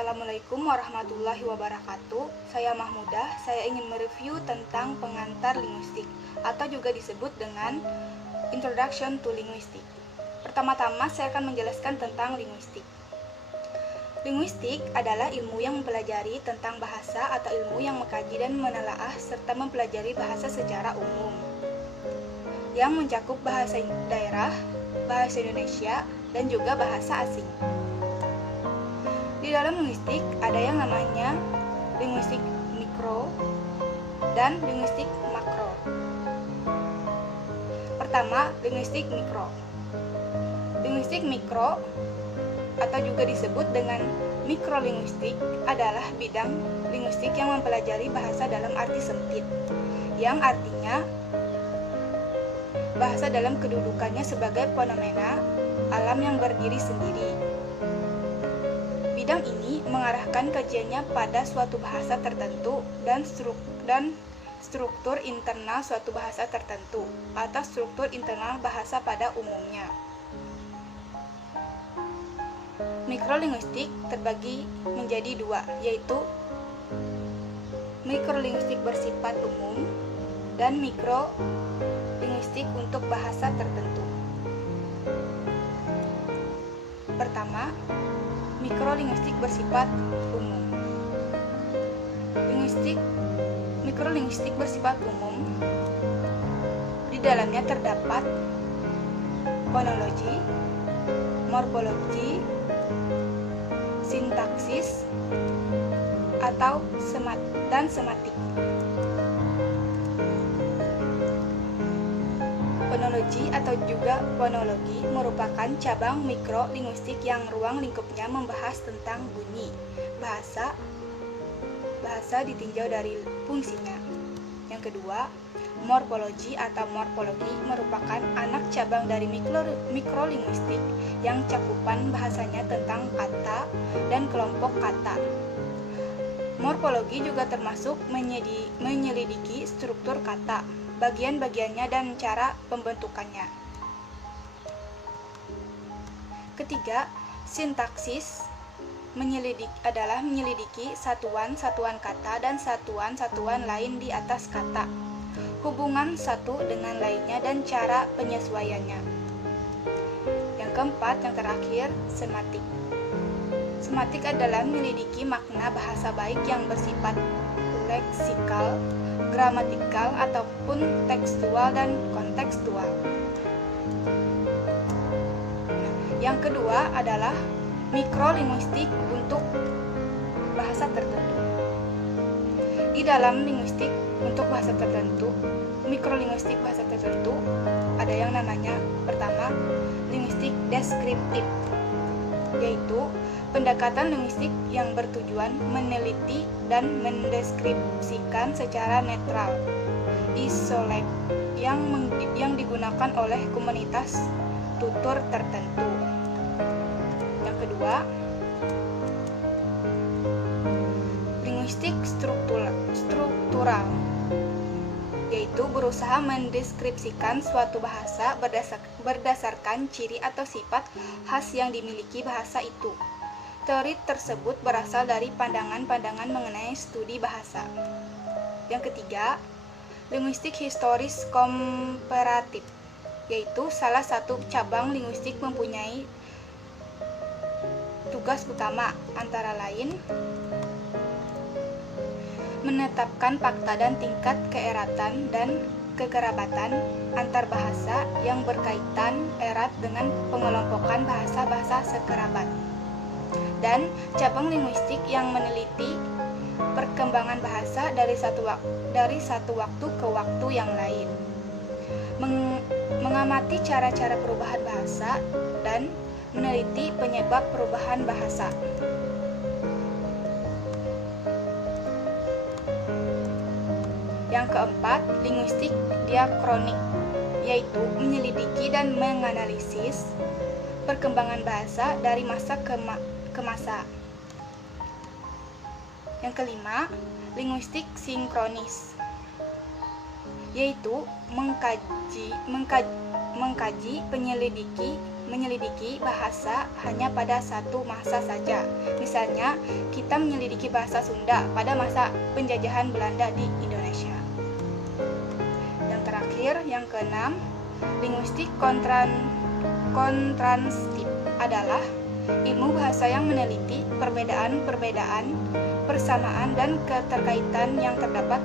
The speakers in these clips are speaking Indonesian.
Assalamualaikum warahmatullahi wabarakatuh. Saya Mahmudah. Saya ingin mereview tentang pengantar linguistik atau juga disebut dengan Introduction to Linguistic. Pertama-tama saya akan menjelaskan tentang linguistik. Linguistik adalah ilmu yang mempelajari tentang bahasa atau ilmu yang mengkaji dan menelaah serta mempelajari bahasa secara umum, yang mencakup bahasa daerah, bahasa Indonesia, dan juga bahasa asing. Di dalam linguistik ada yang namanya linguistik mikro dan linguistik makro. Pertama, linguistik mikro. Linguistik mikro atau juga disebut dengan mikrolinguistik adalah bidang linguistik yang mempelajari bahasa dalam arti sempit, yang artinya bahasa dalam kedudukannya sebagai fenomena alam yang berdiri sendiri. Bidang ini mengarahkan kajiannya pada suatu bahasa tertentu dan struktur internal suatu bahasa tertentu atau struktur internal bahasa pada umumnya. Mikrolinguistik terbagi menjadi dua, yaitu mikrolinguistik bersifat umum dan mikrolinguistik untuk bahasa tertentu. Pertama, mikrolinguistik bersifat umum. Mikrolinguistik bersifat umum, di dalamnya terdapat fonologi, morfologi, sintaksis, atau sematik. Fonologi atau juga fonologi merupakan cabang mikrolinguistik yang ruang lingkupnya membahas tentang bunyi bahasa ditinjau dari fungsinya. Yang kedua, morfologi atau morfologi merupakan anak cabang dari mikrolinguistik yang cakupan bahasanya tentang kata dan kelompok kata. Morfologi juga termasuk menyelidiki struktur kata, bagian-bagiannya dan cara pembentukannya. Ketiga, sintaksis adalah menyelidiki satuan-satuan kata dan satuan-satuan lain di atas kata, hubungan satu dengan lainnya dan cara penyesuaiannya. Yang keempat, yang terakhir, sematik. Sematik adalah menyelidiki makna bahasa baik yang bersifat leksikal, gramatikal, ataupun tekstual dan kontekstual. Yang kedua adalah mikrolinguistik untuk bahasa tertentu. Di dalam linguistik untuk bahasa tertentu, mikrolinguistik bahasa tertentu, ada yang namanya pertama, linguistik deskriptif, yaitu pendekatan linguistik yang bertujuan meneliti dan mendeskripsikan secara netral, isolate, yang digunakan oleh komunitas tutur tertentu. Yang kedua, linguistik struktural, yaitu berusaha mendeskripsikan suatu bahasa berdasarkan ciri atau sifat khas yang dimiliki bahasa itu. Teori tersebut berasal dari pandangan-pandangan mengenai studi bahasa. Yang ketiga, linguistik historis komparatif, yaitu salah satu cabang linguistik mempunyai tugas utama antara lain menetapkan fakta dan tingkat keeratan dan kekerabatan antar bahasa yang berkaitan erat dengan pengelompokan bahasa-bahasa sekerabat, dan cabang linguistik yang meneliti perkembangan bahasa dari satu waktu ke waktu yang lain, mengamati cara-cara perubahan bahasa dan meneliti penyebab perubahan bahasa. Yang keempat, linguistik diakronik, yaitu menyelidiki dan menganalisis perkembangan bahasa dari masa ke masa. Yang kelima, linguistik sinkronis, yaitu mengkaji, penyelidiki, menyelidiki bahasa hanya pada satu masa saja. Misalnya, kita menyelidiki bahasa Sunda pada masa penjajahan Belanda di Indonesia. Yang terakhir, yang keenam, linguistik kontranstif adalah ilmu bahasa yang meneliti perbedaan-perbedaan, persamaan, dan keterkaitan yang terdapat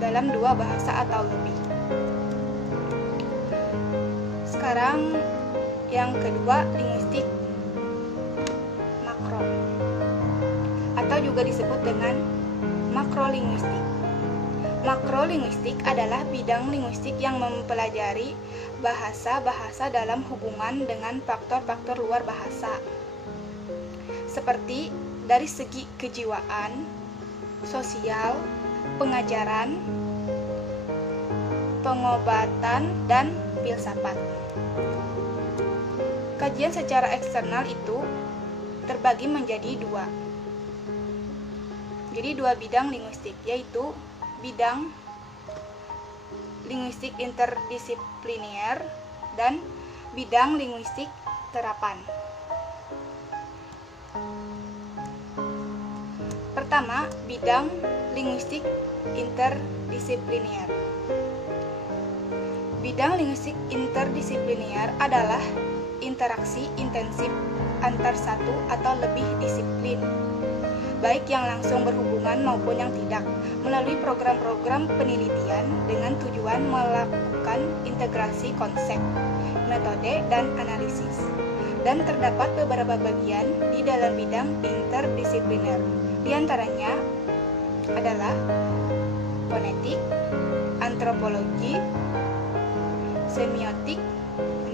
dalam dua bahasa atau lebih. Sekarang yang kedua, linguistik makro atau juga disebut dengan makrolinguistik. Makrolinguistik adalah bidang linguistik yang mempelajari bahasa-bahasa dalam hubungan dengan faktor-faktor luar bahasa, seperti dari segi kejiwaan, sosial, pengajaran, pengobatan, dan filsafat. Kajian secara eksternal itu terbagi menjadi dua. Jadi dua bidang linguistik, yaitu bidang linguistik interdisipliner dan bidang linguistik terapan. Pertama, bidang linguistik interdisipliner. Bidang linguistik interdisipliner adalah interaksi intensif antar satu atau lebih disiplin, baik yang langsung berhubungan maupun yang tidak, melalui program-program penelitian dengan tujuan melakukan integrasi konsep, metode, dan analisis. Dan terdapat beberapa bagian di dalam bidang interdisipliner. Di antaranya adalah fonetik, antropologi, semiotik,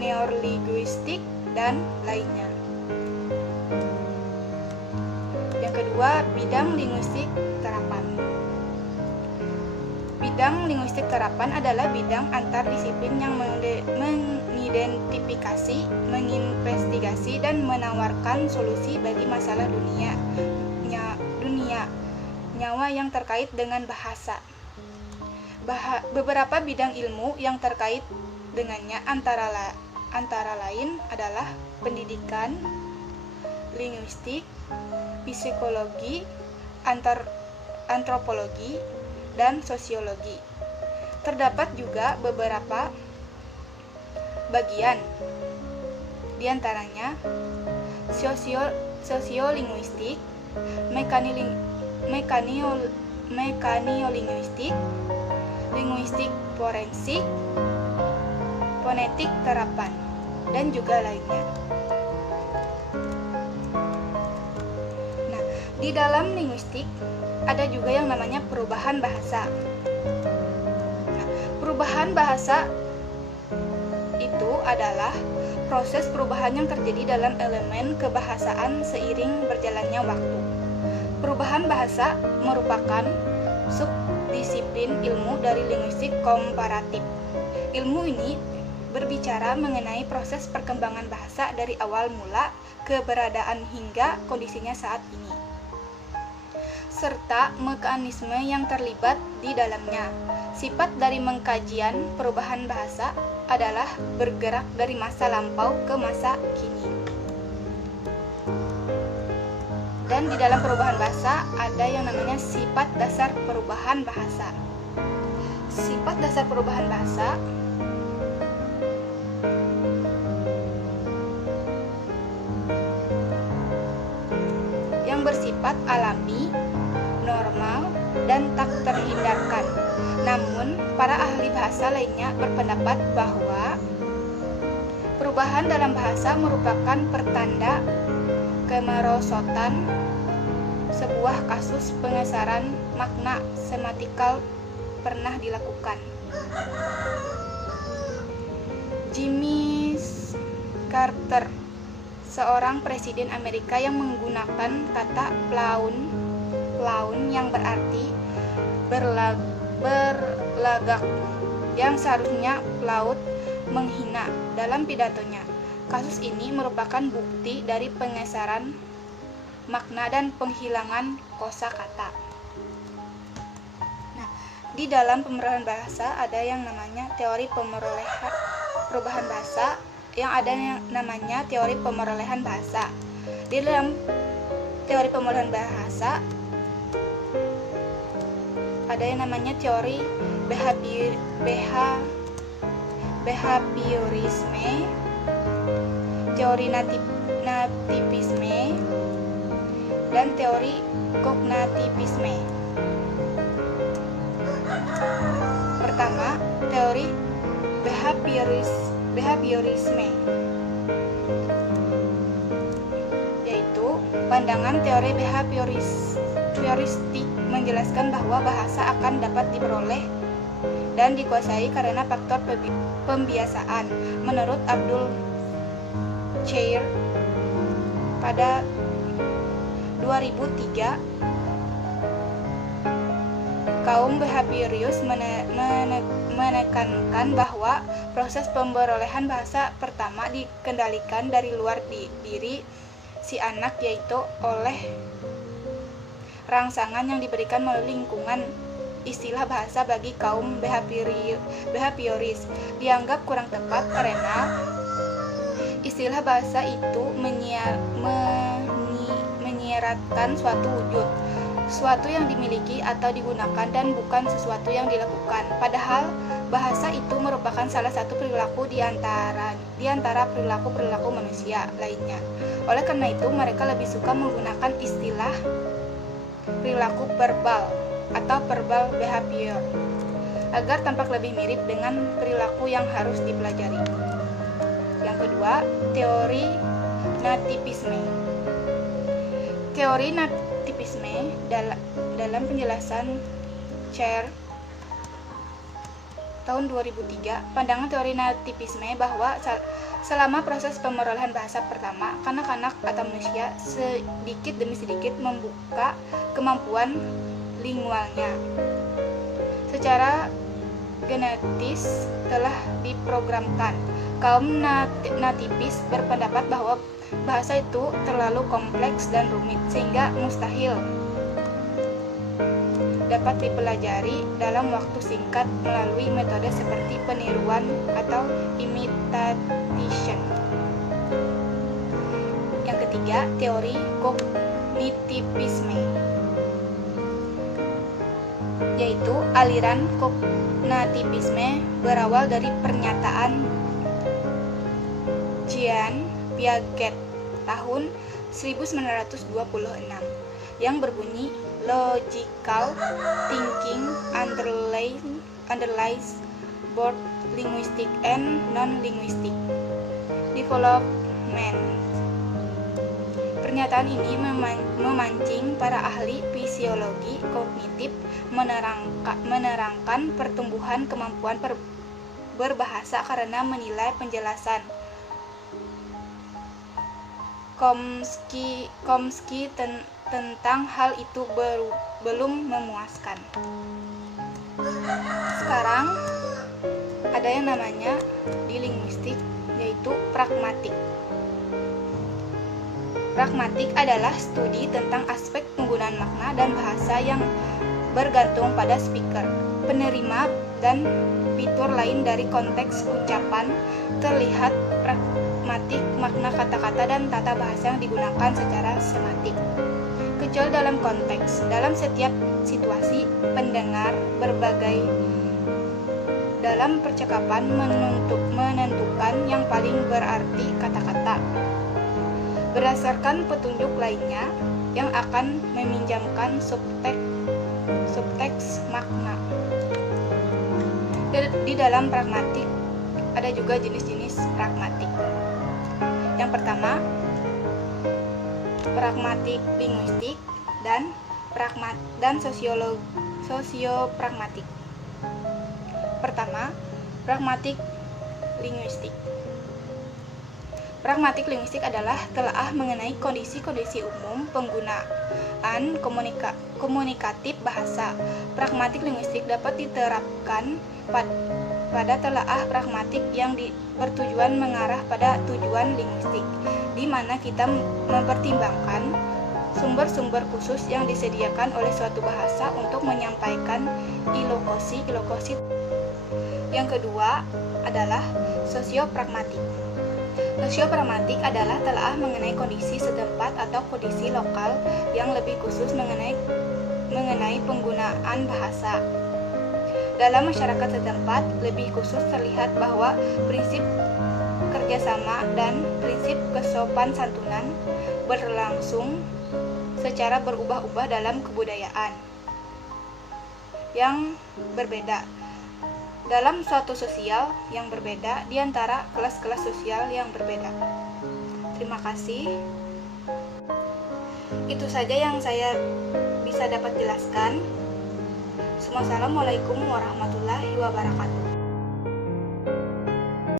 neolinguistik, dan lainnya. Yang kedua, bidang linguistik terapan. Bidang linguistik terapan adalah bidang antardisiplin yang mengidentifikasi, menginvestigasi, dan menawarkan solusi bagi masalah nyawa yang terkait dengan bahasa. Beberapa bidang ilmu yang terkait dengannya antara lain adalah pendidikan, linguistik, psikologi, antropologi, dan sosiologi. Terdapat juga beberapa bagian, di antaranya sosiolinguistik, mekanielinguistik, linguistik forensik, fonetik terapan, dan juga lainnya. Nah, di dalam linguistik ada juga yang namanya perubahan bahasa. Nah, perubahan bahasa itu adalah proses perubahan yang terjadi dalam elemen kebahasaan seiring berjalannya waktu. Perubahan bahasa merupakan subdisiplin ilmu dari linguistik komparatif. Ilmu ini berbicara mengenai proses perkembangan bahasa dari awal mula, keberadaan hingga kondisinya saat ini, serta mekanisme yang terlibat di dalamnya. Sifat dari mengkajian perubahan bahasa adalah bergerak dari masa lampau ke masa kini. Dan di dalam perubahan bahasa ada yang namanya sifat dasar perubahan bahasa. Sifat dasar perubahan bahasa yang bersifat alami, normal, dan tak terhindarkan. Namun, para ahli bahasa lainnya berpendapat bahwa perubahan dalam bahasa merupakan pertanda kemerosotan sebuah kasus pengesaran makna sematikal pernah dilakukan. Jimmy Carter, seorang presiden Amerika yang menggunakan kata plaun yang berarti berlagak, yang seharusnya plaut menghina dalam pidatonya. Kasus ini merupakan bukti dari pengesaran makna dan penghilangan kosakata. Nah, di dalam pemerolehan bahasa ada yang namanya teori perubahan bahasa yang namanya teori pemerolehan bahasa. Di dalam teori pemerolehan bahasa ada yang namanya teori behaviorisme, teori nativisme, dan teori kognitivisme. Pertama, teori behaviorisme, yaitu pandangan teori behavioristik menjelaskan bahwa bahasa akan dapat diperoleh dan dikuasai karena faktor pembiasaan. Menurut Abdul Chair pada 2003, kaum behaviorius menekankan bahwa proses pemberolehan bahasa pertama dikendalikan dari luar diri si anak, yaitu oleh rangsangan yang diberikan melalui lingkungan. Istilah bahasa bagi kaum behavioris dianggap kurang tepat karena istilah bahasa itu menyiratkan suatu wujud, sesuatu yang dimiliki atau digunakan, dan bukan sesuatu yang dilakukan. Padahal bahasa itu merupakan salah satu perilaku di antara perilaku-perilaku manusia lainnya. Oleh karena itu, mereka lebih suka menggunakan istilah perilaku verbal atau verbal behavior agar tampak lebih mirip dengan perilaku yang harus dipelajari. Yang kedua, teori nativisme. Teori nativisme dalam penjelasan Chair tahun 2003, pandangan teori nativisme bahwa selama proses pemerolehan bahasa pertama, kanak-kanak atau manusia sedikit demi sedikit membuka kemampuan lingualnya. Secara genetis telah diprogramkan. Kaum nativis berpendapat bahwa bahasa itu terlalu kompleks dan rumit sehingga mustahil dapat dipelajari dalam waktu singkat melalui metode seperti peniruan atau imitation. Yang ketiga, teori kognitivisme, yaitu aliran kognitivisme berawal dari pernyataan Jean Piaget tahun 1926 yang berbunyi logical thinking underlies both linguistic and non-linguistic development. Pernyataan ini memancing para ahli fisiologi kognitif menerangkan pertumbuhan kemampuan berbahasa karena menilai penjelasan Chomsky tentang hal itu belum memuaskan. Sekarang ada yang namanya di linguistik, yaitu pragmatik. Pragmatik adalah studi tentang aspek penggunaan makna dan bahasa yang bergantung pada speaker, penerima, dan fitur lain dari konteks ucapan. Terlihat pragmatik makna kata-kata dan tata bahasa yang digunakan secara sematik. Kecuali dalam konteks, dalam setiap situasi, pendengar berbagai dalam percakapan menentukan yang paling berarti kata-kata berdasarkan petunjuk lainnya yang akan meminjamkan subteks makna. Di dalam pragmatik ada juga jenis-jenis pragmatik. Yang pertama, pragmatik linguistik dan sosiopragmatik. Pertama, pragmatik linguistik. Pragmatik linguistik adalah telaah mengenai kondisi-kondisi umum penggunaan komunikatif bahasa. Pragmatik linguistik dapat diterapkan pada telaah pragmatik yang bertujuan mengarah pada tujuan linguistik, di mana kita mempertimbangkan sumber-sumber khusus yang disediakan oleh suatu bahasa untuk menyampaikan ilokosi. Yang kedua adalah sosiopragmatik. Sosiopragmatik adalah telaah mengenai kondisi setempat atau kondisi lokal yang lebih khusus mengenai penggunaan bahasa. Dalam masyarakat setempat, lebih khusus terlihat bahwa prinsip kerjasama dan prinsip kesopan santunan berlangsung secara berubah-ubah dalam kebudayaan yang berbeda. Dalam suatu sosial yang berbeda di antara kelas-kelas sosial yang berbeda. Terima kasih. Itu saja yang saya bisa dapat jelaskan. Assalamualaikum warahmatullahi wabarakatuh.